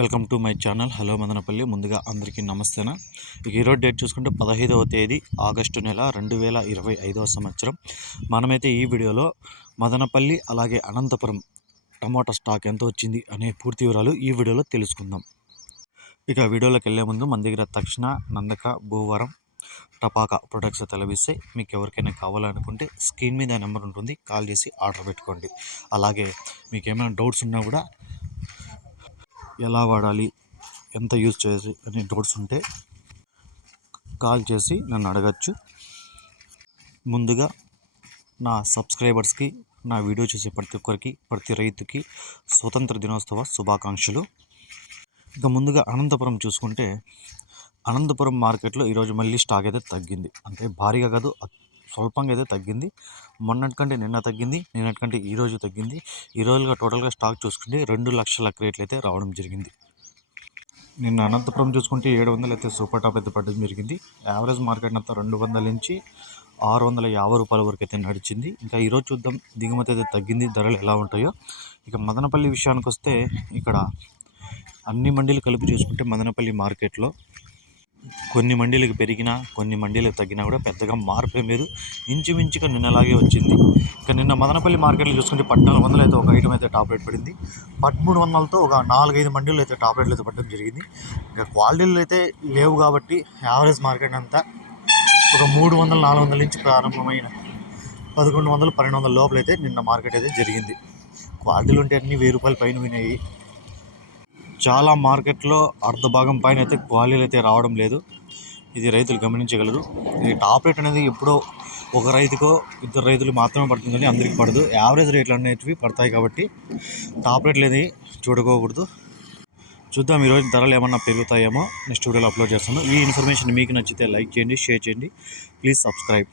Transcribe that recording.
Welcome to my channel. Hello Madanapalle. ముందుగా అందరికీ నమస్తేనా. ఈరోజు డేట్ చూసుకుంటే 15వ తేదీ ఆగస్టు నెల 2025వ సంవత్సరం. మనమైతే ఈ వీడియోలో మదనపల్లి అలాగే అనంతపురం టమాటా స్టాక్ ఎంత వచ్చింది అనే పూర్తి వివరాలు ఈ వీడియోలో తెలుసుకుందాం. ఇక వీడియోలోకి వెళ్ళే ముందు మన దగ్గర తక్షణ, నందక, భూవరం, టపాకా ప్రొడక్ట్స్ లభిస్తాయి. మీకు ఎవరికైనా కావాలనుకుంటే స్క్రీన్ మీద నెంబర్ ఉంటుంది, కాల్ చేసి ఆర్డర్ పెట్టుకోండి. అలాగే మీకు ఏమైనా డౌట్స్ ఉన్నా కూడా ఎలా వాడాలి, ఎంత యూజ్ చేయాలి అనే డౌట్స్ ఉంటే కాల్ చేసి నన్ను అడగచ్చు. ముందుగా నా సబ్స్క్రైబర్స్కి, నా వీడియో చూసే ప్రతి ఒక్కరికి, ప్రతి రైతుకి స్వతంత్ర దినోత్సవ శుభాకాంక్షలు. ఇక ముందుగా అనంతపురం చూసుకుంటే, అనంతపురం మార్కెట్లో ఈరోజు మళ్ళీ స్టాక్ అయితే తగ్గింది. అంటే భారీగా కాదు, స్వల్పంగా అయితే తగ్గింది. మొన్నటికంటే నిన్న తగ్గింది, నిన్నటికంటే ఈరోజు తగ్గింది. ఈ రోజుగా టోటల్గా స్టాక్ చూసుకుంటే 2 లక్షల క్రేట్లు అయితే రావడం జరిగింది. నిన్న అనంతపురం చూసుకుంటే 700 అయితే సూపర్ టాప్ అయితే పడడం జరిగింది. యావరేజ్ మార్కెట్ అంతా 200 నుంచి 650 రూపాయల వరకు అయితే నడిచింది. ఇంకా ఈరోజు చూద్దాం దిగుమతి అయితే తగ్గింది, ధరలు ఎలా ఉంటాయో. ఇక మదనపల్లి విషయానికి వస్తే, ఇక్కడ అన్ని మండీలు కలిపి చూసుకుంటే మదనపల్లి మార్కెట్లో కొన్ని మండీలకు పెరిగినా, కొన్ని మండీలకు తగ్గినా కూడా పెద్దగా మార్పు ఏం లేదు. ఇంచుమించుగా నిన్నలాగే వచ్చింది. ఇక నిన్న మదనపల్లి మార్కెట్లో చూసుకుంటే 1400 అయితే ఒక ఐటమ్ అయితే టాప్ రేట్ పడింది. 1300తో ఒక 4-5 మండీలు అయితే టాప్ రేట్లు అయితే పడడం జరిగింది. ఇక క్వాలిటీలు అయితే లేవు కాబట్టి యావరేజ్ మార్కెట్ అంతా ఒక 300-400 నుంచి ప్రారంభమైన 1100-1200 లోపలైతే నిన్న మార్కెట్ అయితే జరిగింది. క్వాలిటీలు ఉంటే అన్నీ 1000 రూపాయల పైన వినాయి. చాలా మార్కెట్లో అర్ధ భాగం పైన అయితే క్వాలిటీలు అయితే రావడం లేదు. ఇది రైతులు గమనించగలరు. ఈ టాప్ రేట్ అనేది ఎప్పుడో ఒక రైతుకో ఇద్దరు రైతులు మాత్రమే పడుతుంది, కానీ అందరికీ పడదు. యావరేజ్ రేట్లు అనేటివి పడతాయి కాబట్టి టాప్ రేట్లు అనేది చూడుకోకూడదు. చూద్దాం ఈరోజు ధరలు ఏమన్నా పెరుగుతాయేమో. నెక్స్ట్ వీడియోలో అప్లోడ్ చేస్తాను. ఈ ఇన్ఫర్మేషన్ మీకు నచ్చితే లైక్ చేయండి, షేర్ చేయండి, ప్లీజ్ సబ్స్క్రైబ్.